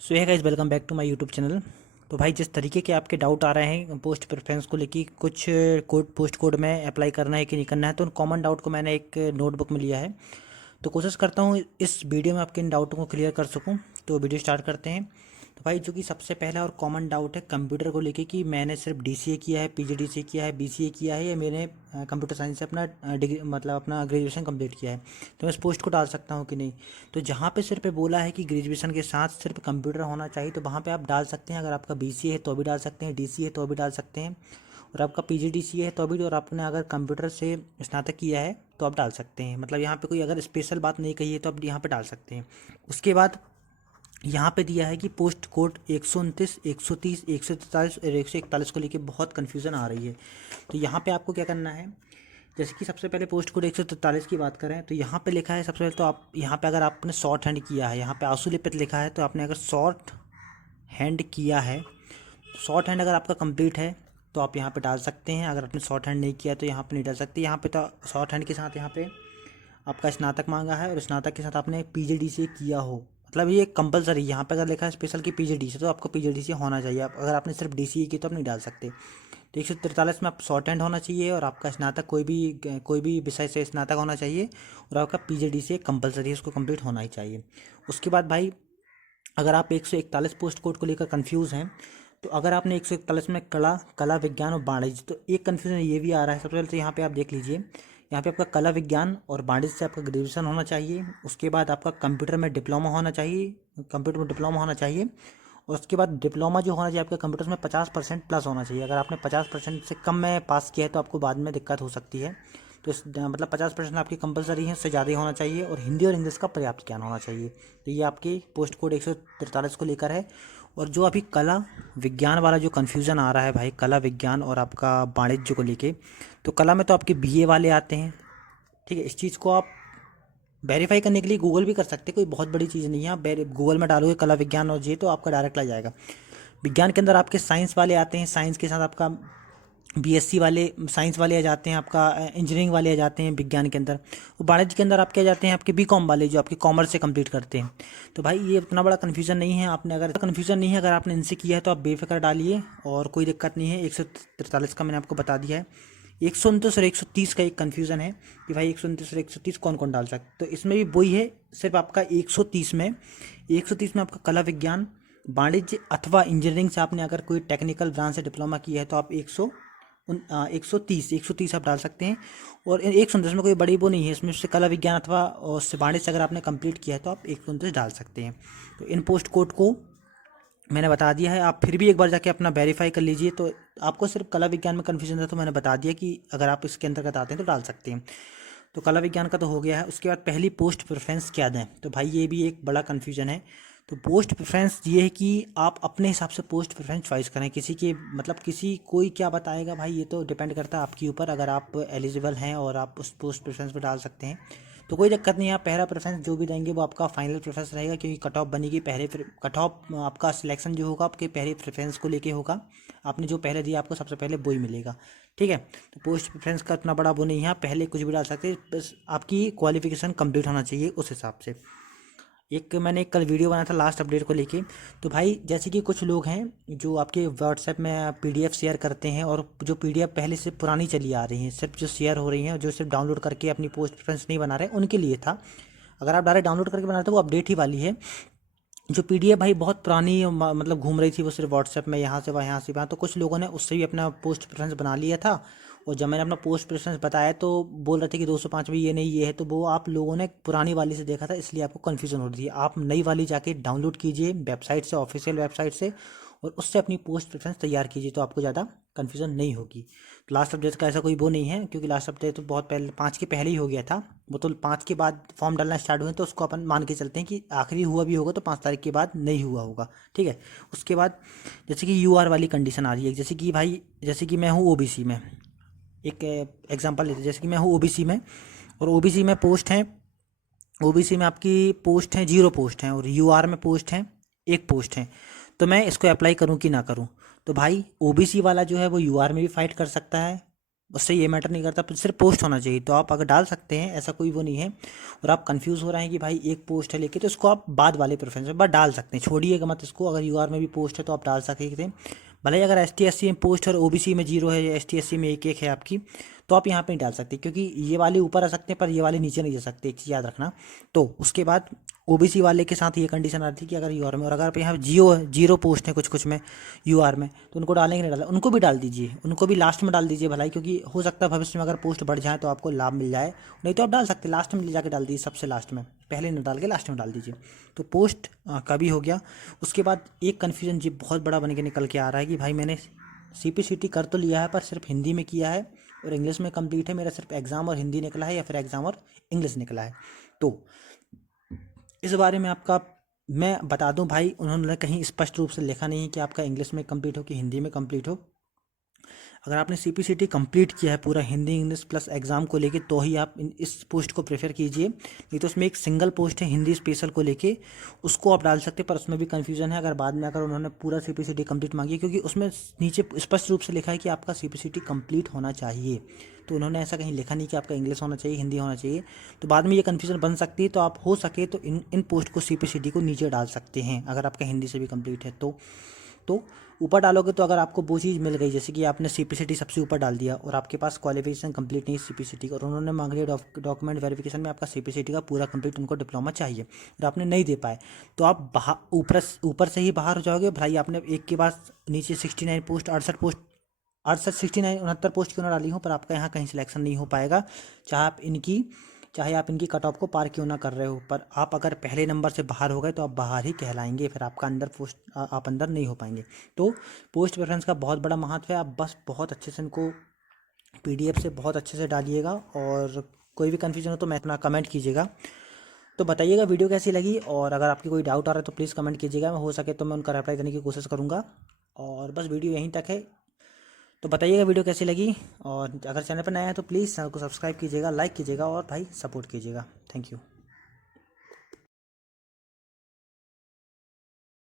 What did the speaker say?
सो है guys, welcome back to my YouTube channel. तो भाई, जिस तरीके के आपके डाउट आ रहे हैं पोस्ट प्रेफरेंस को लेके, कुछ कोड पोस्ट कोड में अप्लाई करना है कि नहीं करना है, तो उन कॉमन डाउट को मैंने एक नोटबुक में लिया है। तो कोशिश करता हूँ इस वीडियो में आपके इन डाउटों को क्लियर कर सकूँ। तो वीडियो स्टार्ट करते हैं। तो भाई, जो कि सबसे पहला और कॉमन डाउट है कंप्यूटर को लेके कि मैंने सिर्फ डीसीए किया है, पीजीडीसीए किया है, बीसीए किया है, या मैंने कंप्यूटर साइंस से अपना डिग्री मतलब अपना ग्रेजुएशन कंप्लीट किया है, तो मैं इस पोस्ट को डाल सकता हूँ कि नहीं। तो जहाँ पे सिर्फ बोला है कि ग्रेजुएशन के साथ सिर्फ कंप्यूटर होना चाहिए, तो वहाँ पे आप डाल सकते हैं। अगर आपका बीसीए है तो भी डाल सकते हैं, डीसीए है तो भी डाल सकते हैं, और आपका पीजीडीसीए है तो भी, और आपने अगर कंप्यूटर से स्नातक किया है तो आप डाल सकते हैं। मतलब यहाँ पे कोई अगर स्पेशल बात नहीं कही है तो आप यहाँ पे डाल सकते हैं। उसके बाद यहाँ पे दिया है कि पोस्ट कोड 129, 130, 143 और 141 को लेके बहुत कन्फ्यूज़न आ रही है। तो यहाँ पे आपको क्या करना है, जैसे कि सबसे पहले पोस्ट कोड 143 की बात करें तो यहाँ पे लिखा है सबसे पहले, तो आप यहाँ पे अगर आपने शॉर्ट हैंड किया है, यहाँ पे आशुलिपित लिखा है, तो आपने अगर शॉर्ट हैंड किया है, शॉर्ट हैंड अगर आपका कंप्लीट है तो आप यहाँ पे डाल सकते हैं। अगर आपने शॉर्ट हैंड नहीं किया तो यहाँ पे नहीं डाल सकते। यहाँ पे तो शॉर्ट हैंड के साथ यहाँ पे आपका स्नातक मांगा है, और स्नातक के साथ आपने पीजीडीसीए किया हो, मतलब ये कंपलसरी। यहाँ पे अगर लिखा है स्पेशल की पीजीडीसीए, तो आपको पीजीडीसीए होना चाहिए। आप अगर आपने सिर्फ डीसीए की तो आप नहीं डाल सकते। तो 143 में आप शॉर्ट हैंड होना चाहिए, और आपका स्नातक कोई भी विषय से स्नातक होना चाहिए, और आपका पीजीडीसीए कंपलसरी है, उसको कंप्लीट होना ही चाहिए। उसके बाद भाई, अगर आप 141 पोस्ट कोड को लेकर कंफ्यूज हैं, तो अगर आपने 141 में कला कला विज्ञान और वाणिज्य, तो एक कन्फ्यूजन ये भी आ रहा है। सबसे पहले तो यहाँ पे आप देख लीजिए, यहाँ पे आपका कला विज्ञान और वाणिज्य से आपका ग्रेजुएशन होना चाहिए। उसके बाद आपका कंप्यूटर में डिप्लोमा होना चाहिए, कंप्यूटर में डिप्लोमा होना चाहिए। और उसके बाद डिप्लोमा जो होना चाहिए आपके कंप्यूटर में 50% प्लस होना चाहिए। अगर आपने 50% से कम में पास किया है तो आपको बाद में दिक्कत हो सकती है। तो मतलब 50% आपकी कंपलसरी है, उससे ज़्यादा ही होना चाहिए, और हिंदी और इंग्लिश का पर्याप्त ज्ञान होना चाहिए। तो ये आपकी पोस्ट कोड 143 को लेकर है। और जो अभी कला विज्ञान वाला जो कन्फ्यूज़न आ रहा है भाई, कला विज्ञान और आपका वाणिज्य को लेके, तो कला में तो आपके बीए वाले आते हैं, ठीक है। इस चीज़ को आप वेरीफाई करने के लिए गूगल भी कर सकते हैं, कोई बहुत बड़ी चीज़ नहीं है। आप गूगल में डालोगे कला विज्ञान और जी, तो आपका डायरेक्ट आ जाएगा। विज्ञान के अंदर आपके साइंस वाले आते हैं, साइंस के साथ आपका बीएससी वाले साइंस वाले आ जाते हैं, आपका इंजीनियरिंग वाले आ जाते हैं विज्ञान के अंदर। और वाणिज्य के अंदर आपके आ जाते हैं आपके बीकॉम वाले, जो आपके कॉमर्स से कंप्लीट करते हैं। तो भाई, ये उतना बड़ा कन्फ्यूज़न नहीं है। अगर आपने इनसे किया है तो आप बेफिक्र डालिए, और कोई दिक्कत नहीं है। 143 का मैंने आपको बता दिया है। 129 और 130 का एक कन्फ्यूज़न है कि भाई 129 और 130 कौन कौन डाल सकते, तो इसमें भी वही है। सिर्फ आपका 130 में आपका कला विज्ञान वाणिज्य अथवा इंजीनियरिंग से आपने अगर कोई टेक्निकल ब्रांच से डिप्लोमा किया है तो आप 130 आप डाल सकते हैं। और 129 में कोई बड़ी वो नहीं है, इसमें से कला विज्ञान अथवा और वाणिज्य से अगर आपने कंप्लीट किया है तो आप 129 डाल सकते हैं। तो इन पोस्ट कोड को मैंने बता दिया है, आप फिर भी एक बार जाके अपना वेरीफाई कर लीजिए। तो आपको सिर्फ कला विज्ञान में कन्फ्यूजन था, तो मैंने बता दिया कि अगर आप इसके अंतर्गत आते हैं तो डाल सकते हैं। तो कला विज्ञान का तो हो गया है। उसके बाद पहली पोस्ट प्रेफरेंस क्या दें, तो भाई ये भी एक बड़ा कन्फ्यूजन है। तो पोस्ट प्रेफरेंस ये है कि आप अपने हिसाब से पोस्ट प्रेफरेंस चॉइस करें। किसी के मतलब किसी कोई क्या बताएगा भाई, ये तो डिपेंड करता है आपके ऊपर। अगर आप एलिजिबल हैं और आप उस पोस्ट प्रेफरेंस पर डाल सकते हैं तो कोई दिक्कत नहीं है। आप पहला प्रेफरेंस जो भी देंगे वो आपका फाइनल प्रेफरेंस रहेगा, क्योंकि कट ऑफ बनेगी पहले। कट ऑफ आपका सिलेक्शन जो होगा आपके पहले प्रेफरेंस को लेके होगा। आपने जो पहले दिया आपको सबसे पहले वो ही मिलेगा, ठीक है। तो पोस्ट प्रेफरेंस का इतना बड़ा वो नहीं है, आप पहले कुछ भी डाल सकते हैं, बस आपकी क्वालिफिकेशन कंप्लीट होना चाहिए उस हिसाब से। मैंने एक कल वीडियो बनाया था लास्ट अपडेट को लेके। तो भाई, जैसे कि कुछ लोग हैं जो आपके व्हाट्सएप में पीडीएफ शेयर करते हैं, और जो पीडीएफ पहले से पुरानी चली आ रही हैं, सिर्फ जो शेयर हो रही हैं, जो सिर्फ डाउनलोड करके अपनी पोस्ट प्रेफरेंस नहीं बना रहे, उनके लिए था। अगर आप डायरेक्ट डाउनलोड करके बना रहे तो वो अपडेट ही वाली है। जो पीडीएफ भाई बहुत पुरानी मतलब घूम रही थी, वो सिर्फ व्हाट्सएप में यहाँ से वहाँ, यहाँ से वहाँ, तो कुछ लोगों ने उससे भी अपना पोस्ट प्रेफरेंस बना लिया था। और जब मैंने अपना पोस्ट प्रेफरेंस बताया तो बोल रहे थे कि 205 में ये नहीं ये है, तो वो आप लोगों ने पुरानी वाली से देखा था, इसलिए आपको कन्फ्यूजन हो रही थी। आप नई वाली जाके डाउनलोड कीजिए वेबसाइट से, ऑफिशियल वेबसाइट से, और उससे अपनी पोस्ट प्रेफरेंस तैयार कीजिए, तो आपको ज़्यादा कन्फ्यूजन नहीं होगी। तो लास्ट अपडेट का ऐसा कोई वो नहीं है, क्योंकि लास्ट अपडेट तो बहुत पहले 5 के पहले ही हो गया था। वो तो 5 के बाद फॉर्म डालना स्टार्ट हुए, तो उसको अपन मान के चलते हैं कि आखिरी हुआ भी होगा तो 5 तारीख के बाद नहीं हुआ होगा, ठीक है। उसके बाद जैसे कि यूआर वाली कंडीशन आ रही है, जैसे कि भाई, जैसे कि मैं हूँ ओबीसी में, एक एग्जांपल लेते हैं। जैसे कि मैं हूँ ओबीसी में, और ओबीसी में पोस्ट है, ओबीसी में आपकी पोस्ट है 0 पोस्ट हैं, और यूआर में पोस्ट है 1 पोस्ट है। तो मैं इसको अप्लाई करूं कि ना करूं, तो भाई ओबीसी वाला जो है वो यूआर में भी फाइट कर सकता है, उससे ये मैटर नहीं करता, सिर्फ पोस्ट होना चाहिए। तो आप अगर डाल सकते हैं, ऐसा कोई वो नहीं है। और आप कंफ्यूज हो रहे हैं कि भाई एक पोस्ट है लेके, तो इसको आप बाद वाले प्रेफरेंस में बस डाल सकते हैं, छोड़िएगा मत इसको। अगर यूआर में भी पोस्ट है तो आप डाल सकते हैं। भले ही अगर ST SC में पोस्ट और OBC में 0 है या ST SC में एक है आपकी, तो आप यहाँ पे नहीं डाल सकते, क्योंकि ये वाले ऊपर आ सकते हैं पर ये वाले नीचे नहीं जा सकते, एक चीज़ याद रखना। तो उसके बाद OBC वाले के साथ ये कंडीशन आती है कि अगर यूआर में, और अगर आप यहाँ जीरो पोस्ट है कुछ कुछ में यूआर में, तो उनको डालेंगे नहीं डालें, उनको भी डाल दीजिए, उनको भी लास्ट में डाल दीजिए भलाई, क्योंकि हो सकता है भविष्य में अगर पोस्ट बढ़ जाए तो आपको लाभ मिल जाए। नहीं तो आप डाल सकते लास्ट में ले जाके डाल दीजिए, सबसे लास्ट में, पहले न डाल के लास्ट में डाल दीजिए। तो पोस्ट का भी हो गया। उसके बाद एक कन्फ्यूजन जी बहुत बड़ा बन के निकल के आ रहा है कि भाई मैंने CPCT कर तो लिया है पर सिर्फ हिंदी में किया है और इंग्लिश में कंप्लीट है, मेरा सिर्फ एग्ज़ाम और हिंदी निकला है या फिर एग्ज़ाम और इंग्लिश निकला है। तो इस बारे में आपका मैं बता दूं भाई, उन्होंने कहीं स्पष्ट रूप से लिखा नहीं है कि आपका इंग्लिश में कंप्लीट हो कि हिंदी में कंप्लीट हो। अगर आपने CPCT कंप्लीट किया है पूरा हिंदी इंग्लिश प्लस एग्ज़ाम को लेके, तो ही आप इस पोस्ट को प्रेफर कीजिए। नहीं तो उसमें एक सिंगल पोस्ट है हिंदी स्पेशल को लेके, उसको आप डाल सकते हैं, पर उसमें भी कन्फ्यूजन है। अगर बाद में अगर उन्होंने पूरा CPCT कंप्लीट मांगी है, क्योंकि उसमें नीचे स्पष्ट रूप से लिखा है कि आपका CPCT कंप्लीट होना चाहिए, तो उन्होंने ऐसा कहीं लिखा नहीं कि आपका इंग्लिश होना चाहिए हिंदी होना चाहिए। तो बाद में ये कन्फ्यूजन बन सकती है। तो आप हो सके तो इन पोस्ट को CPCT को नीचे डाल सकते हैं अगर आपका हिंदी से भी कंप्लीट है तो ऊपर डालोगे तो अगर आपको वो चीज़ मिल गई, जैसे कि आपने CPCT सबसे ऊपर डाल दिया और आपके पास क्वालिफिकेशन कंप्लीट नहीं CPCT का, और उन्होंने मांग लिया डॉक्यूमेंट वेरिफिकेशन में आपका CPCT का पूरा कंप्लीट उनको डिप्लोमा चाहिए और आपने नहीं दे पाए, तो आप ऊपर से ही बाहर हो जाओगे भाई। आपने एक के बाद नीचे 69 पोस्ट 68 69 69 पोस्ट क्यों ना डाली हो, पर आपका यहाँ कहीं सिलेक्शन नहीं हो पाएगा, चाहे आप इनकी कट ऑफ को पार क्यों ना कर रहे हो। पर आप अगर पहले नंबर से बाहर हो गए तो आप बाहर ही कहलाएंगे, फिर आपका आप अंदर नहीं हो पाएंगे। तो पोस्ट प्रेफरेंस का बहुत बड़ा महत्व है। आप बस बहुत अच्छे से इनको PDF से बहुत अच्छे से डालिएगा, और कोई भी कन्फ्यूजन हो तो मैं अपना कमेंट कीजिएगा। तो बताइएगा वीडियो कैसी लगी, और अगर आपकी कोई डाउट आ रहा है तो प्लीज़ कमेंट कीजिएगा, मैं हो सके तो मैं उनका रिप्लाई देने की कोशिश करूँगा। और बस वीडियो यहीं तक है। तो बताइएगा वीडियो कैसी लगी, और अगर चैनल पर नया है तो प्लीज़ चैनल को सब्सक्राइब कीजिएगा, लाइक कीजिएगा और भाई सपोर्ट कीजिएगा। Thank you.